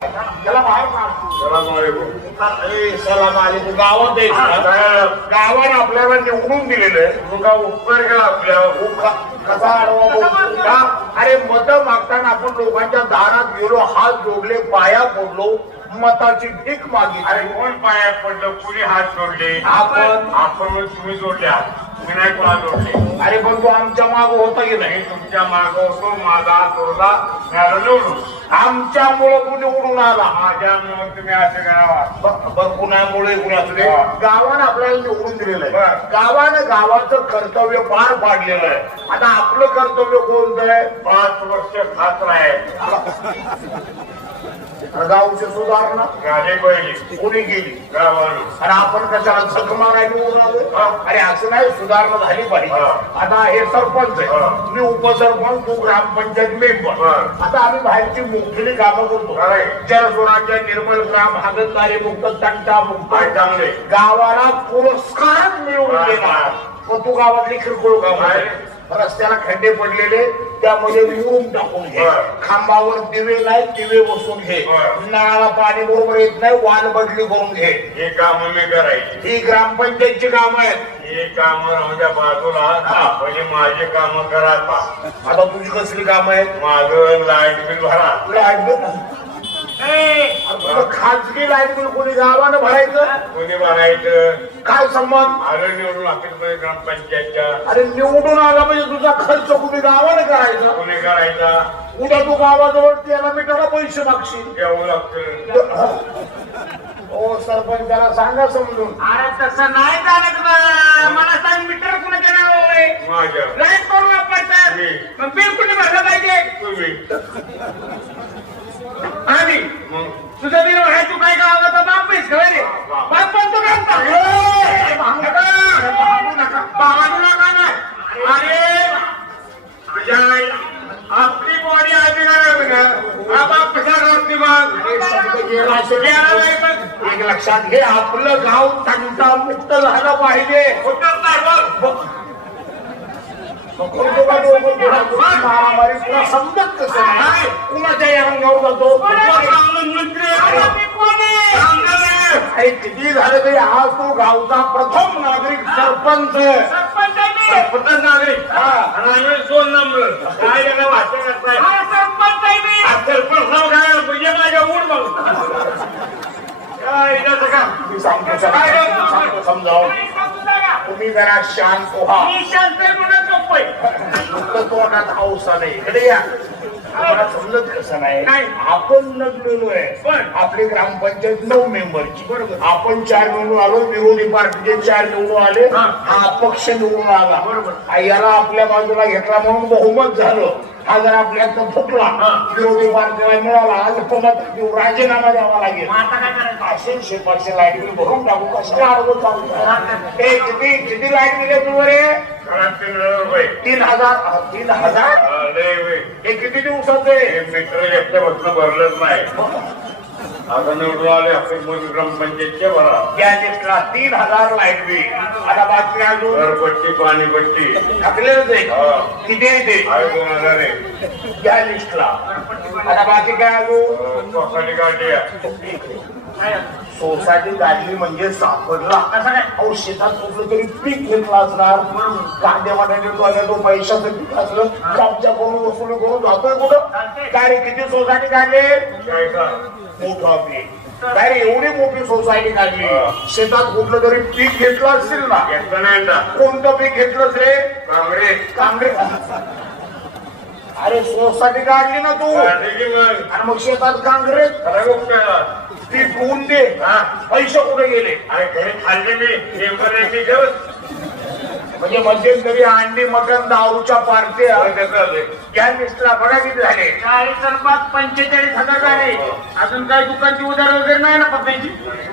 त्याला बाहेर सलाम आले गावात गावाने आपल्याला निवडून दिलेलं तुका उपकार केला आपल्या कसा आडवा अरे मत मागताना आपण लोकांच्या दारात गेलो, हात जोडले, पाया पडलो, मताची भीक मागितली. अरे कोण पाया पडलं, कुणी हात जोडले? आपण तुम्ही जोडल्या, मी नाही कोणा जोडले. अरे पण तो आमच्या माग होता की नाही? तुमच्या माग होतो, माझा हात जोडला, मिळालं निवडून. आमच्यामुळे कुणी उडून आला, माझ्यामुळे तुम्ही असं करावा. बरं कुणामुळे कुणाचे गावानं आपल्याला निवडून दिलेलं आहे. गावानं गावाचं कर्तव्य पार पाडलेलं आहे. आता आपलं कर्तव्य कोणतं आहे? 5 वर्ष खात राहायचं. गावची सुधारणा झाली पहिली कोणी केली? गावानं. आणि आपण कशाला झक मारायला निवडून आलो? अरे असं नाही, सुधारणा झाली पाहिजे. आता हे सरपंच आहे, मी उपसरपंच, तू ग्रामपंचायत मेंबर. आता आम्ही बाहेरची मोठी कामं करतो, जलस्वराज्य, निर्मल ग्राम, हागणदारी मुक्त, तंटा मुक्त, चांगले गावाला पुरस्कार मिळवून देणार. पण तू गावातली किरकोळ काम आहे. रस्त्याला खड्डे पडलेले त्यामध्ये मुरुम टाकून घे, खांबावर दिवे नाही दिवे बसून घे, नळाला पाणी बरोबर येत नाही वाल बदली करून घे. हे काम मी करायची, ही ग्रामपंचायतची काम आहेत. हे काम राहूच्या बाजूला म्हणजे माझे काम करा. आता तुझी कसली काम आहेत? माझं लाईट बिल भरा. लाईट बिल खाजगी लाईट बिल कोणी गावानं भरायचं? कोणी भरायचं? काय संबंध? आलं निवडून ऑफिसमध्ये ग्रामपंचायतच्या. अरे निवडून आला म्हणजे तुझा खर्च कुणी गावानं करायचा? कोणी करायचा? उद्या तू गावाजवळ त्याला मीटरला पैसे मागशील, द्यावं लागतं. ओ सरपंचाला सांगा समजून. अरे तसं नाही चालत. मला सांग, मीटर कुणाच्या नावावर आहे? माझ्या. लाईट कोण वापरतात? मग बिल कुठे भरलं पाहिजे? तुम्ही. आम्ही. तुझं बिल आहे, तू काय गावाचा बाप आहेस का रे? बाप पण तू काम बाबाजू नका ना. अरे आपली बॉडी आधी का बाप कशा करते? एक लक्षात घे, आपलं गाव तंटा मुक्त झालं पाहिजे. महामारी तुला समजत कसं नाही? कुणाच्या या रंगावर जातो? अरे किती झालं तरी आज तू गावचा प्रथम नागरिक सरपंच. सरपंच नागरिक. आणि 2 नंबर काय याला वाचन करताय? सरपंच नाव काय म्हणजे माझ्या ऊड बघ. समजाव. तुम्ही जरा शांत व्हा. तोंडात हौसा नाही. इकडे या. मला समजत कसं नाही, आपण लग्न आहे पण आपली ग्रामपंचायत 9 मेंबरची. बरोबर. आपण 4 निवडून आलो, विरोधी पार्टीचे 4 निवडून आले, हा अपक्ष निवडून आला. बरोबर. याला आपल्या बाजूला घेतला म्हणून बहुमत झालं. हा जर आपल्याला फुटला, विरोधी पार्टीला मिळाला, अल्पमत राजीनामा द्यावा लागेल. असे शेपाचे लाईट बिल भरून टाकू. कशाला अडवून चालू? किती लाईट बिल आहे तू रे? 3,000. 3,000 हे किती दिवसाचे? मीटर एकट्या बसणं भरलंच नाही. आता निवडून आले ग्रामपंचायतच्या भरा. या लिस्टला 3,000 लाईट बिल. आता बाकी अजून घरपट्टी, पाणीपट्टी टाकलेलंच आहे. किती आहे ते? 2,000 आहे या लिस्टला. आता बाकी काय अजून? सोसायटी काढली. सोसायटी काढली म्हणजे सापडला. अहो शेतात कुठलं तरी पीक घेतलं असणार, कांदे वाटाणे तो पैशाचं पीक असलं, आमच्याकडून वसुली करून जातोय कुठं? काय रे किती सोसायटी काढली? मोठा पीक. काय रे एवढी मोठी सोसायटी काढली, शेतात कुठलं तरी पीक घेतलं असेल ना? कोणतं पीक घेतलंस रे? काँग्रेस. अरे सोसायटी काढली ना तू, आणि मग शेतात काँग्रेस ती ठेवून दे. पैसे कुठे गेले? घरी खाल्ले मी म्हणजे मध्यंतरी अंडी मटण दारूच्या पार्ट्या या लिस्टला बघा किती झाले? 45,000 झाले. अजून काही दुकानची उधार वगैरे नाही ना पत्त्याची?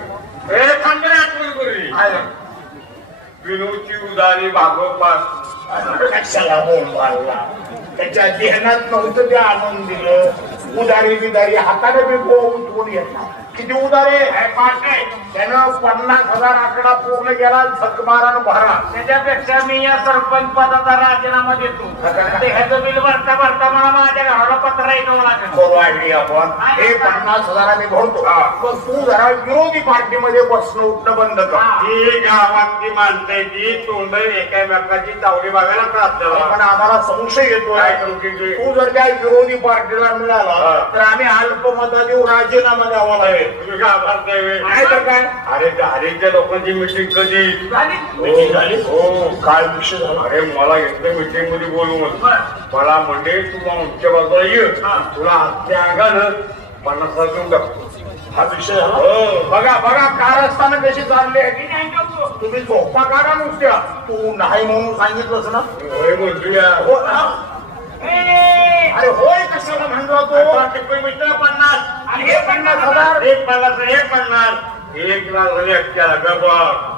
विनोदची उदारी भागवत कशाला बोल मारला? त्याच्या ध्यानात नव्हतं ते आणून दिलं. उदारी बिदारी हाताने बी उठवून येतात. किती उदारे त्यानं 50,000 आकडा पूर्ण केला. झक मारा न भरा. त्याच्यापेक्षा मी या सरपंच पदाचा राजीनामा देतो. ते ह्याचं बिल भरता भरता मला माझ्या घराला पत्र येतो लागेल. करू आली आपण हे 50,000 आम्ही भरतो. पण तू जरा विरोधी पार्टीमध्ये बसणं उठणं बंद कर. ही गावातली माणसाची तोंड एकामेकाची चावडी बघायला का आपल्याला पण आम्हाला संशय येतो. काय करू की तू जर त्या विरोधी पार्टीला मिळाला तर आम्ही अल्पमता देऊ राजीनामा द्यावा लागेल. तुम्ही का भारताय काय तर काय अरे हरीच्या लोकांची मिटिंग कधी मीटिंग झाली. हो काय विषय झाला. अरे मला घेतलं मिटिंग मध्ये बोलवून मला म्हणजे तू आमच्या बाजूला ये तुला त्या अंगानं 50,000 देऊन टाकतो. हा विषय झाला. बघा बघा कारस्थानं कशी चालली आहे. तुम्ही झोपा काढा नुसत्या. तू नाही म्हणून सांगितलंस ना. होय म्हणतोया हो ना? अरे होय कशाला म्हणतो तो. मित्र 50 आणि हे 50,000 एक 50 एक 50 1 लाख झाले अख्ख्याला गबा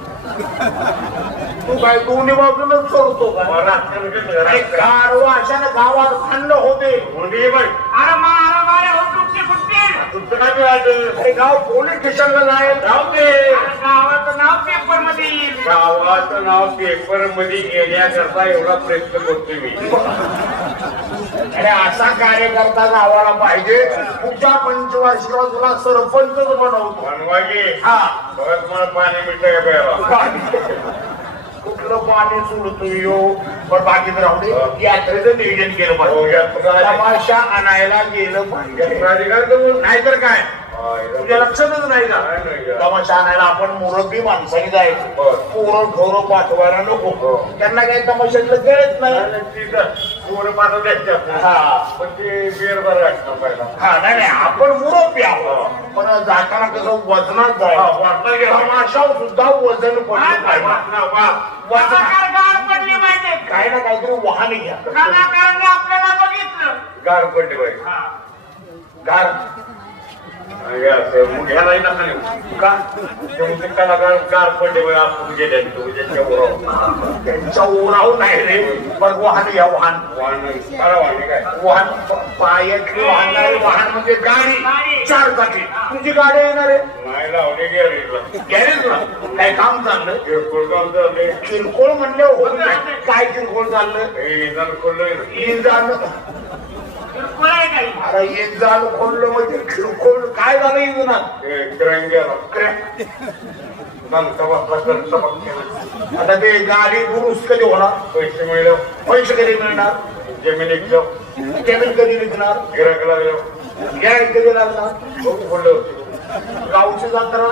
तू काय दोन्ही बाजूनच करतो का. अरे गारवा अशाने गावात भांडण होते. म्हणजे बाई अरे मारा होतो ते कुठे तुमचं काय मिळालं हे गाव पोलीस स्टेशनला जाईल. जाऊ दे गावाचं नाव पेपर मध्ये येईल. गावाचं नाव पेपर मध्ये येण्याकरता एवढा प्रयत्न करतोय मी. अरे असा कार्यकर्ता गावाला पाहिजे. पुढच्या पंचवार्षिकला तुला सरपंच बनवतो. बनवागे हा बघा तुम्हाला पाणी मिळतं का प्यायला. कुठलं पाणी सोडतो यो. पण बाकीचं राहू दे. यात्रेचं नियोजन केलं हो, पाहिजे. यात्रा तमाशा आणायला गेलं पाहिजे. अधिकार करून नाहीतर काय तुझ्या लक्षातच नाही का. काय नाही का? तमाशा आणायला आपण मुरब्बी माणसाने जायचं. बरं. पोरं ढोरं पाठवायला नको. हो. त्यांना काही तमाशातलं कळत नाही. पूर्ण पाठवून द्यायचे हा पण ते बेर बरं वाटतं पहिला. हा नाही नाही आपण मुरब्बी आहोत. पण जाताना कसं वजनात जायचं. वाटलं गेलं तमाशावर सुद्धा वजन पडलं पाहिजे. वजन कलाकार गार पडली माहिती काय ना काहीतरी वाहन घ्या. कलाकारांनी आपल्याला बघितलं. गार पडले बाई गार घ्यायलाही नका नेऊ. का तुमचे कलाकार गार पडले बाई आपण गेले तुझ्या त्यांच्या ओराव नाही रे. पण वाहन घ्या. वाहन काय वाहन पायातली वाहन नाही. वाहन म्हणजे गाडी 4 चाकी. तुझी गाडी येणार आहे नाही लावले गेले गॅरेजला. काय काम चाललं. काम चाललंय किरकोळ म्हणले होत नाही. काय किरकोळ चाललं. इंधन खोललंय इंजान. किरकोळ आहे काही. अरे इंजान खोललं म्हणजे किरकोळ काय झालं इंजनात. गेला आता ते गाडी दुरुस्त कधी होणार. पैसे मिळलं पैसे कधी मिळणार. जमीन एकदम केबिन कधी विकणार. गिराक लागलं गॅरेज कधी लागणार. खोललं गावची जत्रा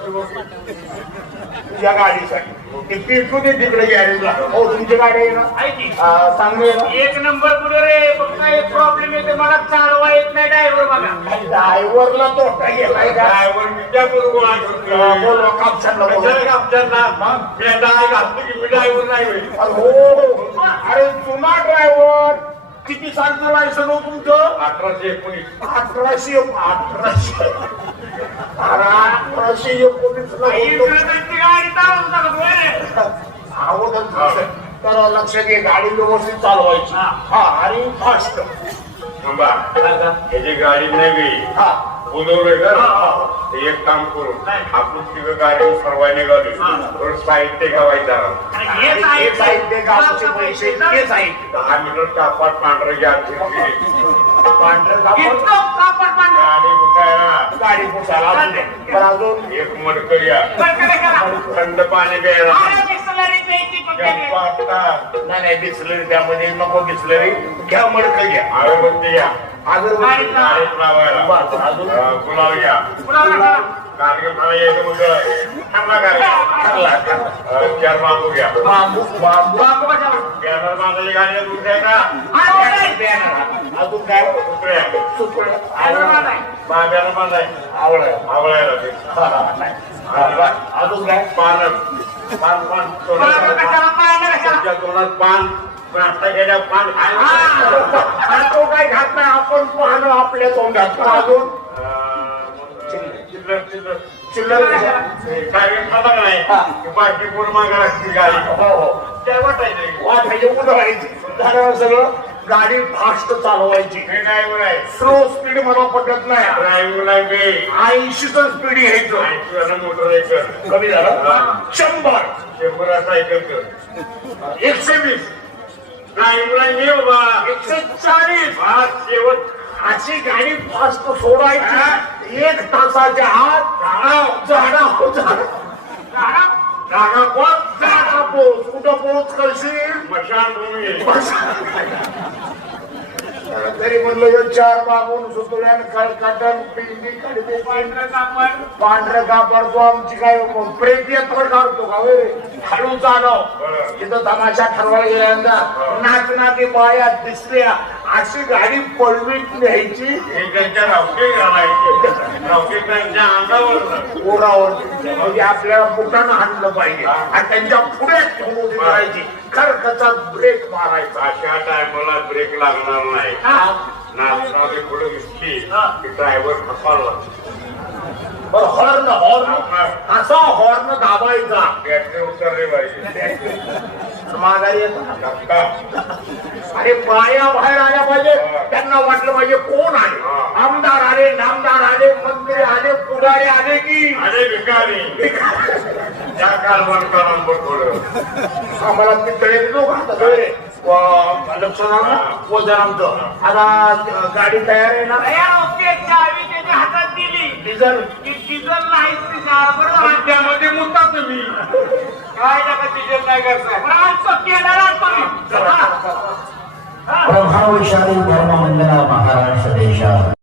तुझ्या गाडीसाठी. ती पिटू दे तिकडे गॅरेजला. हो तुमची गाडी आहे ना. आहे की? चांगली आहे ना. एक नंबर पुढे रे. फक्त एक प्रॉब्लेम येते मला चालवा येत नाही ड्रायव्हर बघा. ड्रायव्हरला तोटा गेलाय का. ड्रायव्हर विद्या बरोबर बोलवा कापसाला बोलवा. हो अरे जुना ड्रायव्हर. किती सालचं लायसन हो तुमचं. 1819 1819 इंग्रजांची गाडी चालवून तर लक्षात घे. गाडी व्यवस्थित चालवायची. हा आणि फास्ट. थांबा याची गाडी नाही गई हा बोलवलंय का एक काम करू आपण तिथं गाडी सर्वांनी निघाली साहित्य गावायचा हे साहित्य गावचे पैसे हे साहित्य 10 मीटर कापड पांढरं घ्या पांढरं कापड गाडी बुकायला गाडी पुसायला पण अजून एक मडकं घ्या थंड पाणी प्यायला नाही बिसलरी त्यामध्ये नको. बिसलरी घ्या. मडकं घ्या. अगरबत्ती घ्या अगरबत्ती गाडीत लावायला अजून गुलाब घ्या कार्यक्रम यायचं मग चांगला कार्यक्रम 4 बांबू घ्या बांबू बांबू बॅनर बांधायची गाडी आहे तुमच्या का अजून काय सुप्रिया सुकळं बॅनर बांधाय आवळायला ते अजून काय पान तुमच्या तोंडात पान पण आता गेल्या पान खायला तो काय घात नाही. आपण पाहणं आपल्या तोंडात. अजून चिल्लर चिल्लर चिल्लर कार्यक्रम खाता का नाही बाकी पूर्ण मागा लागते गाडी हो हो काय वाटायचं वाटायचे उदं व्हायचे झाल्यावर सगळं गाडी फास्ट चालवायची. हे ड्रायव्हर आहे. स्लो स्पीड मला पटत नाही. ड्रायव्हरला बे 80च स्पीड घ्यायचं. 80 मोटरसायकल कमी झालं 100 100 सायकल कर 120 ड्रायव्हरला ये बाबा 140 आज शेवट अशी गाडी फास्ट सोडायची 1 तासाच्या आत झाडा जागा कोण जागा पोच. कुठं पोच करशील? स्मशानभूमी तरी म्हणलं हे 4 मागून सुतुल्यान कटन पिंडी काढते. पांढरं कापड तो आमची काय प्रेत यात्रा काढतो का वे हळू चालव. तिथं तमाशा ठरवायला गेल्यानंतर नाचनाची बाया दिसल्या अशी गाडी पळवीत न्यायची. हे त्यांच्या रावके घालायचे रावके त्यांच्या अंगावर ओरावर म्हणजे आपल्याला बुटानं हाणलं पाहिजे आणि त्यांच्या पुढे ठेवून उभी करायची. खरकचा ब्रेक मारायचा. अशा टायमाला ब्रेक लागणार नाही. नाचणारी पुढे दिसली की ड्रायव्हर खपाला हॉर्न असा हॉर्न दाबायचा. बॅटरी उतरले पाहिजे माघारी येतो धक्का आणि बाया बाहेर आल्या पाहिजे. त्यांना वाटलं पाहिजे कोण आहे. आमदार आले, नामदार आले, मंत्री आले, पुढारी आले की अरे भिकारी त्या कारभार नंबर थोडं आम्हाला ते तयारी लोक राहतात लक्ष वजन आमचं. आता गाडी तयार आहे ना. चावी त्याच्या हातात दिली. डिझेल डिझेल नाही बरोबर. त्यामध्ये मुद्दा तुम्ही काय नका डिझेल नाही करताय. प्रभावशाली धर्मवंदना महाराष्ट्र देशात